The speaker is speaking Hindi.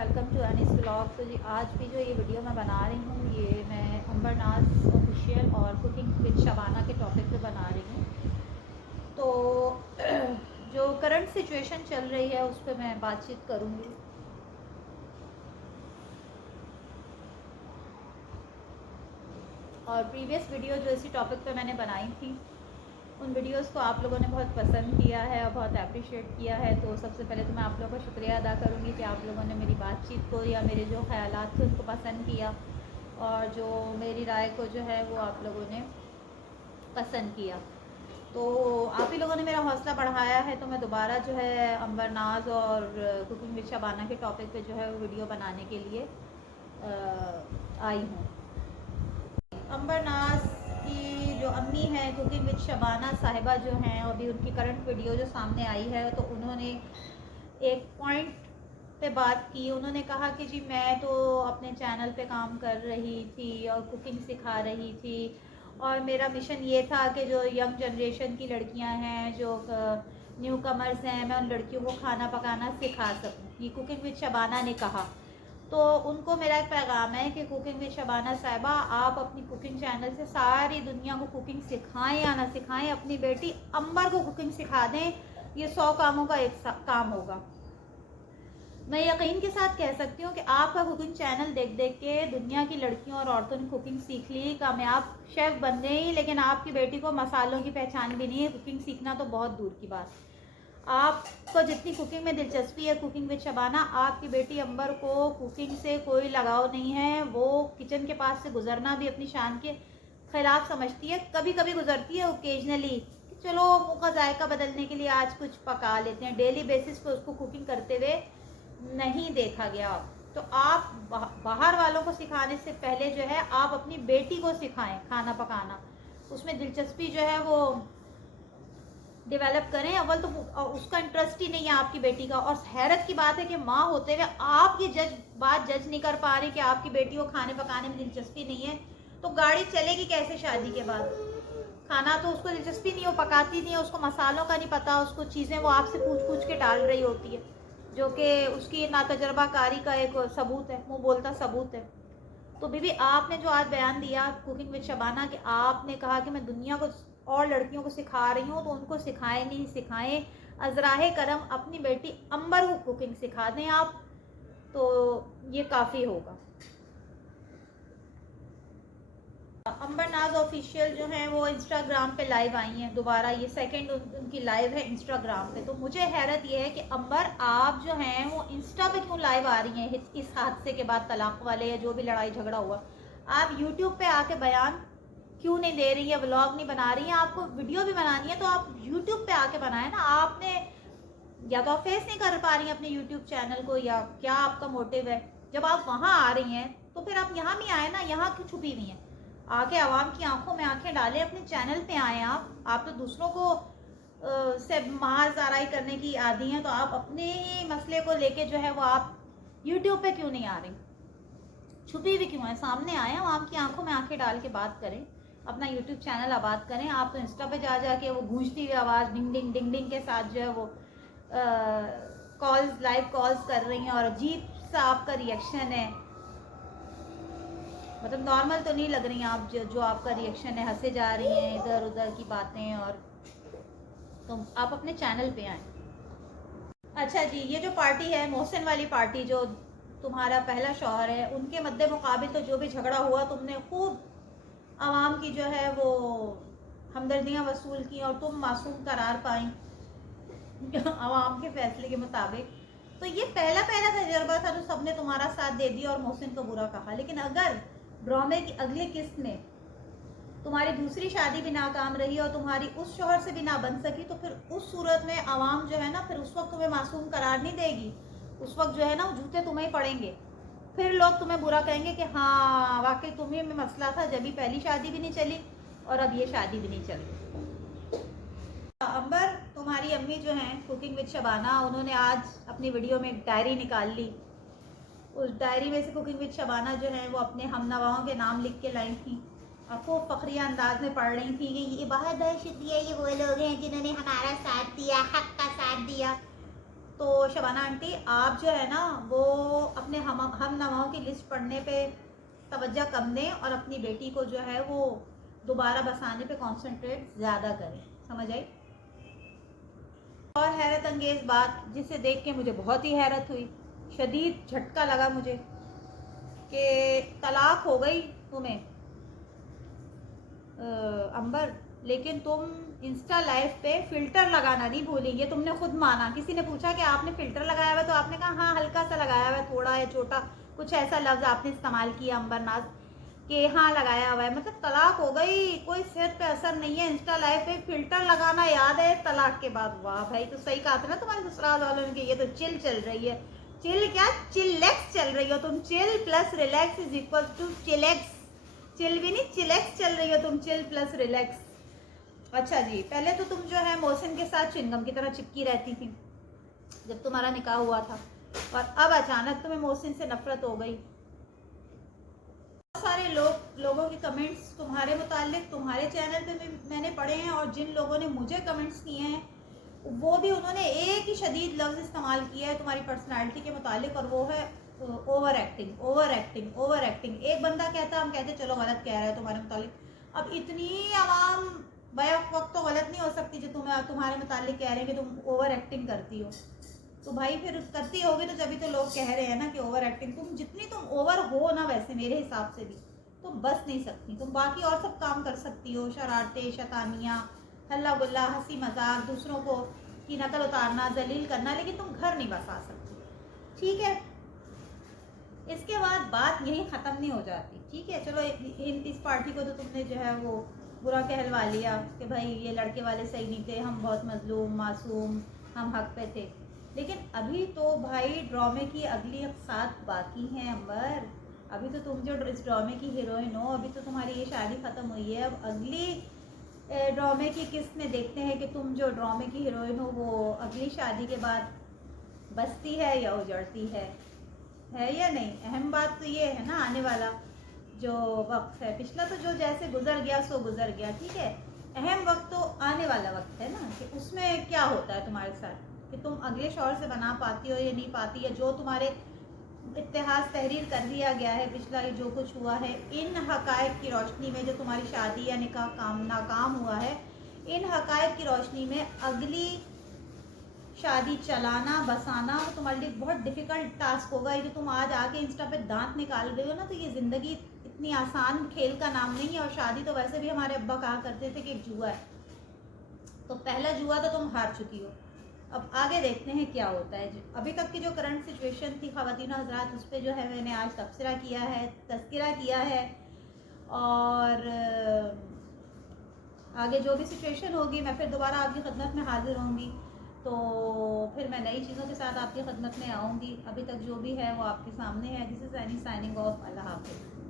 Welcome to Anees vlog. तो जी आज भी जो ये वीडियो मैं बना रही हूँ ये मैं अंबर नाज ऑफिशियल और कुकिंग विद शबाना के टॉपिक पे बना रही हूँ। तो जो करंट सिचुएशन चल रही है उस पर मैं बातचीत करूँगी। और प्रीवियस वीडियो जो इसी टॉपिक पे मैंने बनाई थी उन वीडियोस को आप लोगों ने बहुत पसंद किया है और बहुत अप्रिशिएट किया है। तो सबसे पहले तो मैं आप लोगों का शुक्रिया अदा करूँगी कि आप लोगों ने मेरी बातचीत को या मेरे जो ख़यालात थे उनको पसंद किया और जो मेरी राय को जो है वो आप लोगों ने पसंद किया। तो आप ही लोगों ने मेरा हौसला बढ़ाया है। तो मैं दोबारा जो है अंबर नाज और कुकिंग विद शबाना के टॉपिक पे जो है वीडियो बनाने के लिए आई हूँ। अंबर नाज की जो अम्मी है कुकिंग विद शबाना साहिबा जो हैं, अभी उनकी करंट वीडियो जो सामने आई है तो उन्होंने एक पॉइंट पे बात की। उन्होंने कहा कि जी मैं तो अपने चैनल पे काम कर रही थी और कुकिंग सिखा रही थी और मेरा मिशन ये था कि जो यंग जनरेशन की लड़कियां हैं, जो न्यू कमर्स हैं, मैं उन लड़कियों को खाना पकाना सिखा सकूं। ये कुकिंग विद शबाना ने कहा। तो उनको मेरा एक पैगाम है कि कुकिंग विद शबाना साहिबा, आप अपनी कुकिंग चैनल से सारी दुनिया को कुकिंग सिखाएं या ना सिखाएं, अपनी बेटी अंबर को कुकिंग सिखा दें। ये 100 कामों का एक काम होगा। मैं यकीन के साथ कह सकती हूँ कि आपका कुकिंग चैनल देख देख के दुनिया की लड़कियों और औरतों ने कुकिंग सीख ली, कामयाब शेफ़ बन गई, लेकिन आपकी बेटी को मसालों की पहचान भी नहीं है। कुकिंग सीखना तो बहुत दूर की बात। आपको जितनी कुकिंग में दिलचस्पी है कुकिंग विद शबाना, आपकी बेटी अंबर को कुकिंग से कोई लगाव नहीं है। वो किचन के पास से गुजरना भी अपनी शान के खिलाफ समझती है। कभी कभी गुजरती है ओकेजनली, चलो मुँह का जायका बदलने के लिए आज कुछ पका लेते हैं। डेली बेसिस पे उसको कुकिंग करते हुए नहीं देखा गया। तो आप बाहर वालों को सिखाने से पहले जो है आप अपनी बेटी को सिखाएं खाना पकाना, उसमें दिलचस्पी जो है वो डेवलप करें। अव्वल तो उसका इंटरेस्ट ही नहीं है आपकी बेटी का। और हैरत की बात है कि माँ होते हुए आप ये बात जज नहीं कर पा रही कि आपकी बेटी को खाने पकाने में दिलचस्पी नहीं है, तो गाड़ी चलेगी कैसे शादी के बाद? खाना तो उसको दिलचस्पी नहीं, हो पकाती नहीं है, उसको मसालों का नहीं पता, उसको चीज़ें वो आपसे पूछ पूछ के डाल रही होती है, जो कि उसकी नातजर्बाकारी का एक सबूत है, मुँह बोलता सबूत है। तो बीबी आपने जो आज बयान दिया कुकिंग विद शबाना कि आपने कहा कि मैं दुनिया को और लड़कियों को सिखा रही हूँ, तो उनको सिखाएं नहीं सिखाएं, अजराहे करम अपनी बेटी अंबर को कुकिंग सिखा दें आप, तो ये काफ़ी होगा। अंबर नाज ऑफिशियल जो है वो इंस्टाग्राम पे लाइव आई हैं दोबारा। ये सेकंड उनकी लाइव है इंस्टाग्राम पे। तो मुझे हैरत ये है कि अंबर आप जो हैं वो इंस्टा पे क्यों लाइव आ रही हैं इस हादसे के बाद, तलाक वाले या जो भी लड़ाई झगड़ा हुआ। आप यूट्यूब पे आके बयान क्यों नहीं दे रही है, व्लॉग नहीं बना रही हैं? आपको वीडियो भी बनानी है तो आप यूट्यूब पे आके बनाए ना। आपने या तो आप फेस नहीं कर पा रही हैं अपने यूट्यूब चैनल को, या क्या आपका मोटिव है? जब आप वहाँ आ रही हैं तो फिर आप यहाँ भी आए ना, यहाँ क्यों छुपी हुई हैं? आके आवाम की आंखों में आंखें डालें, अपने चैनल पे आए। आप तो दूसरों को से मारज़ाराई करने की आदी हैं, तो आप अपने मसले को लेके जो है वो आप यूट्यूब पे क्यों नहीं आ रही? छुपी हुई क्यों है? सामने आए, आवाम की आंखों में आंखें डाल के बात करें, अपना यूट्यूब चैनल आबाद करें। आप तो इंस्टा पे जा जाके वो गूंजती हुई आवाज़ डिंग डिंग डिंग डिंग के साथ जो है वो कॉल्स, लाइव कॉल्स कर रही हैं और अजीब सा आपका रिएक्शन है। मतलब नॉर्मल तो नहीं लग रही हैं आप, जो आपका रिएक्शन है, हंसे जा रही हैं इधर उधर की बातें। और तो आप अपने चैनल पे आए। अच्छा जी, ये जो पार्टी है मोहसिन वाली पार्टी, जो तुम्हारा पहला शौहर है, उनके मद्दे मुकाबिल तो जो भी झगड़ा हुआ तुमने खूब आवाम की जो है वो हमदर्दियाँ वसूल की और तुम मासूम करार पाई आवाम के फैसले के मुताबिक। तो ये पहला पहला तजर्बा था जो सबने तुम्हारा साथ दे दिया और मोहसिन को बुरा कहा। लेकिन अगर ड्रामे की अगली किस्त में तुम्हारी दूसरी शादी भी नाकाम रही और तुम्हारी उस शोहर से भी ना बन सकी, तो फिर उस सूरत में आवाम जो है ना, फिर उस वक्त तुम्हें मासूम करार नहीं देगी। उस वक्त जो है ना जूते तुम्हें ही पड़ेंगे। फिर लोग तुम्हें बुरा कहेंगे कि हाँ वाकई तुम्हें में मसला था, जब भी पहली शादी भी नहीं चली और अब ये शादी भी नहीं चल रही। अंबर, तुम्हारी अम्मी जो हैं कुकिंग विद शबाना, उन्होंने आज अपनी वीडियो में एक डायरी निकाल ली। उस डायरी में से कुकिंग विद शबाना जो है वो अपने हमनवाओं के नाम लिख के लाई थी और खूब फखरिया अंदाज में पढ़ रही थी कि ये बहुत बहुत शुक्रिया, ये वो लोग हैं जिन्होंने हमारा साथ दिया, हक का साथ दिया। तो शबाना आंटी आप जो है ना वो अपने हम नवाओं की लिस्ट पढ़ने पे तवज्जो कम दें और अपनी बेटी को जो है वो दोबारा बसाने पे कंसंट्रेट ज़्यादा करें, समझ आई। और हैरत अंगेज़ बात जिसे देख के मुझे बहुत ही हैरत हुई, शदीद झटका लगा मुझे कि तलाक हो गई तुम्हें अंबर, लेकिन तुम इंस्टा लाइव पे फ़िल्टर लगाना नहीं भूली। ये तुमने खुद माना। किसी ने पूछा कि आपने फ़िल्टर लगाया हुआ है, तो आपने कहा हाँ हल्का सा लगाया हुआ है, थोड़ा या छोटा, कुछ ऐसा लफ्ज़ आपने इस्तेमाल किया अंबर नाज कि हाँ लगाया हुआ है। मतलब तलाक हो गई, कोई सेहत पे असर नहीं है, इंस्टा लाइव पे फ़िल्टर लगाना याद है तलाक के बाद। वाह भाई, तो सही कहा था ना तुम्हारे ससुराल वालों ने कि ये तो चिल चल रही है। चिल क्या, चिलेक्स चल रही हो तुम। Chill plus relax is equal to chillax. Chill भी नहीं, चिलेक्स चल रही हो तुम, चिल प्लस रिलैक्स। अच्छा जी, पहले तो तुम जो है मोहसिन के साथ चिंगम की तरह चिपकी रहती थी जब तुम्हारा निकाह हुआ था, और अब अचानक तुम्हें मोहसिन से नफरत हो गई। बहुत सारे लोगों के कमेंट्स तुम्हारे मुतालिक तुम्हारे चैनल पे भी मैंने पढ़े हैं, और जिन लोगों ने मुझे कमेंट्स किए हैं वो भी उन्होंने एक ही शदीद लफ्ज़ इस्तेमाल किया है तुम्हारी पर्सनालिटी के मुतालिक, और वो है over acting, over acting, over acting. एक बंदा कहता, हम कहते चलो गलत कह रहा है तुम्हारे मुतालिक। अब इतनी आवाम बैक वक्त तो गलत नहीं हो सकती जो तुम्हारे मुतालिक कह रहे हैं कि तुम ओवर एक्टिंग करती हो। तो भाई फिर करती होगी तो जभी तो लोग कह रहे हैं ना कि ओवर एक्टिंग। तुम जितनी तुम ओवर हो ना, वैसे मेरे हिसाब से भी तुम बस नहीं सकती। तुम बाकी और सब काम कर सकती हो, शरारतें, शैतानियाँ, हल्ला गुल्ला, हंसी मजाक, दूसरों को की नकल उतारना, जलील करना, लेकिन तुम घर नहीं बसा सकती, ठीक है। इसके बाद बात यहीं ख़त्म नहीं हो जाती, ठीक है। चलो इस पार्टी को तो तुमने जो है वो बुरा कहलवा लिया कि भाई ये लड़के वाले सही नहीं थे, हम बहुत मजलूम मासूम, हम हक पे थे। लेकिन अभी तो भाई ड्रामे की अगली अक़सात बाकी हैं अंबर। अभी तो तुम जो इस ड्रामे की हीरोइन हो, अभी तो तुम्हारी ये शादी ख़त्म हुई है। अब अगली ड्रामे की किस्त में देखते हैं कि तुम जो ड्रामे की हीरोइन हो वो अगली शादी के बाद बसती है या उजड़ती है या नहीं। अहम बात तो ये है ना, आने वाला जो वक्त है, पिछला तो जो जैसे गुजर गया सो गुजर गया, ठीक है। अहम वक्त तो आने वाला वक्त है ना, कि उसमें क्या होता है तुम्हारे साथ, कि तुम अगले शौहर से बना पाती हो या नहीं पाती, या जो तुम्हारे इत्तेहाद तहरीर कर दिया गया है, पिछला जो कुछ हुआ है, इन हकायक की रोशनी में जो तुम्हारी शादी या निकाह नाकाम हुआ है, इन हकायक की रोशनी में अगली शादी चलाना बसाना तुम्हारे लिए बहुत डिफ़िकल्ट टास्क होगा। ये जो तुम आज आके इंस्टा पे दांत निकाल रहे हो ना, तो ये ज़िंदगी इतनी आसान खेल का नाम नहीं है। और शादी तो वैसे भी हमारे अब्बा कहा करते थे कि एक जुआ है, तो पहला जुआ तो तुम हार चुकी हो। अब आगे देखते हैं क्या होता है। अभी तक की जो करंट सिचुएशन थी ख़वातीन हज़रात, उस पर जो है मैंने आज तबसरा किया है, तज़किरा किया है, और आगे जो भी सिचुएशन होगी मैं फिर दोबारा आपकी खिदमत में हाजिर होंगी। तो फिर मैं नई चीज़ों के साथ आपकी खिदमत में आऊँगी। अभी तक जो भी है वो आपके सामने है। This is Annie signing off. अल्लाह हाफ़िज़।